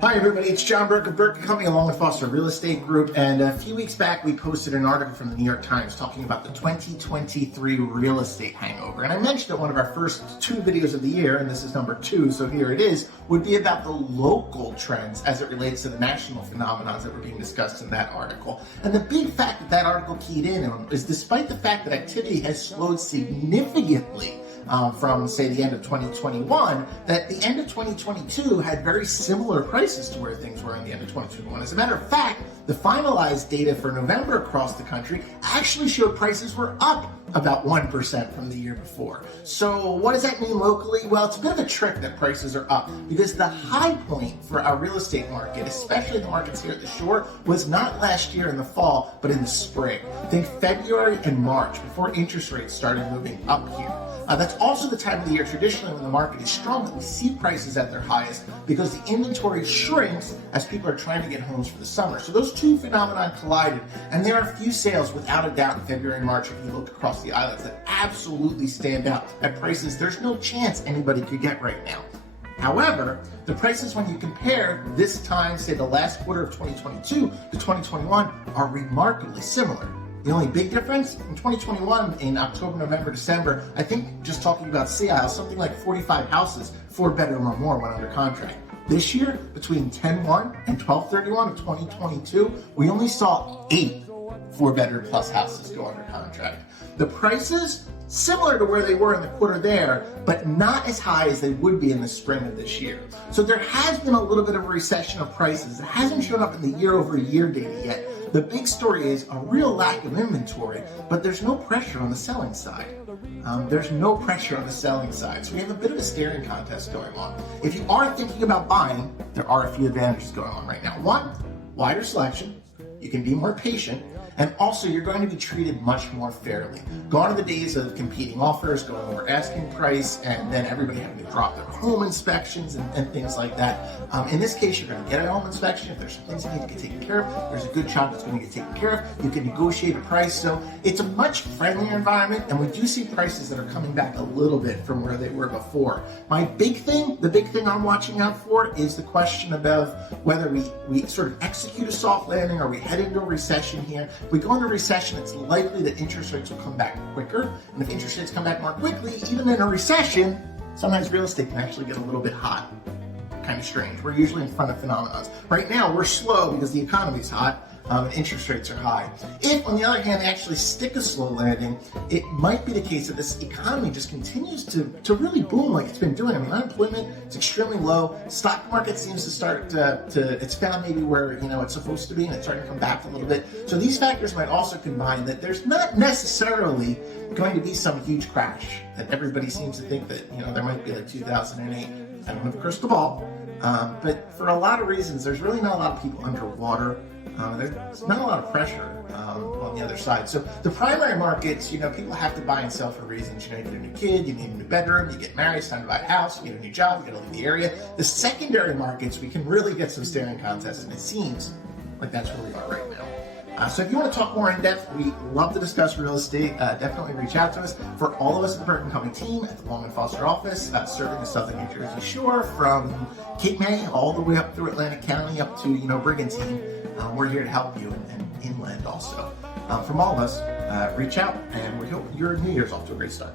Hi everybody, it's John Burke of Burke Co along with Foster Real Estate Group, and a few weeks back we posted an article from the New York Times talking about the 2023 real estate hangover. And I mentioned that one of our first two videos of the year, and this is number 2, so here it is, would be about the local trends as it relates to the national phenomena that were being discussed in that article. And the big fact that that article keyed in on is despite the fact that activity has slowed significantly from, say, the end of 2021, that the end of 2022 had very similar prices to where things were in the end of 2021. As a matter of fact, the finalized data for November across the country actually showed prices were up about 1% from the year before. So what does that mean locally? Well, it's a bit of a trick that prices are up because the high point for our real estate market, especially the markets here at the shore, was not last year in the fall, but in the spring. Think February and March before interest rates started moving up here. That's also the time of the year traditionally when the market is strong that we see prices at their highest because the inventory shrinks as people are trying to get homes for the summer. So those two phenomena collided, and there are a few sales without a doubt in February and March if you look across the islands that absolutely stand out at prices there's no chance anybody could get right now. However, the prices when you compare this time, say the last quarter of 2022 to 2021, are remarkably similar. The only big difference, in 2021, in October, November, December, I think just talking about Sea Isle, something like 45 houses, 4-bedroom or more, went under contract. This year, between 10/1 and 12/31 of 2022, we only saw 8 4-bedroom plus houses go under contract. The prices, similar to where they were in the quarter there, but not as high as they would be in the spring of this year. So there has been a little bit of a recession of prices. It hasn't shown up in the year-over-year data yet. The big story is a real lack of inventory, but there's no pressure on the selling side. There's no pressure on the selling side. So we have a bit of a staring contest going on. If you are thinking about buying, there are a few advantages going on right now. One, wider selection. You can be more patient. And also, you're going to be treated much more fairly. Gone are the days of competing offers, going over asking price, and then everybody having to drop their home inspections and things like that. In this case, you're going to get a home inspection. If there's some things that need to get taken care of, there's a good chance it's going to get taken care of. You can negotiate a price. So it's a much friendlier environment, and we do see prices that are coming back a little bit from where they were before. The big thing I'm watching out for is the question about whether we sort of execute a soft landing or we head into a recession here. If we go into a recession, it's likely that interest rates will come back quicker. And if interest rates come back more quickly, even in a recession, sometimes real estate can actually get a little bit hot. Kind of strange. We're usually in front of phenomena. Right now, we're slow because the economy's hot. Interest rates are high. If, on the other hand, they actually stick a slow landing, it might be the case that this economy just continues to really boom like it's been doing. I mean, unemployment is extremely low. Stock market seems to start it's found maybe where it's supposed to be, and it's starting to come back a little bit. So these factors might also combine that there's not necessarily going to be some huge crash that everybody seems to think that there might be like 2008. I don't have a crystal ball, but for a lot of reasons, there's really not a lot of people underwater. There's not a lot of pressure on the other side. So the primary markets, people have to buy and sell for reasons. You get a new kid, you need a new bedroom, you get married, it's time to buy a house, you get a new job, you got to leave the area. The secondary markets, we can really get some staring contests, and it seems like that's where we are right now. So if you want to talk more in depth, we love to discuss real estate. Definitely reach out to us. For all of us at the Burke Co team at the Long and Foster office, serving the southern New Jersey shore from Cape May all the way up through Atlantic County up to Brigantine. We're here to help you and inland also. From all of us, reach out, and we hope your New Year's off to a great start.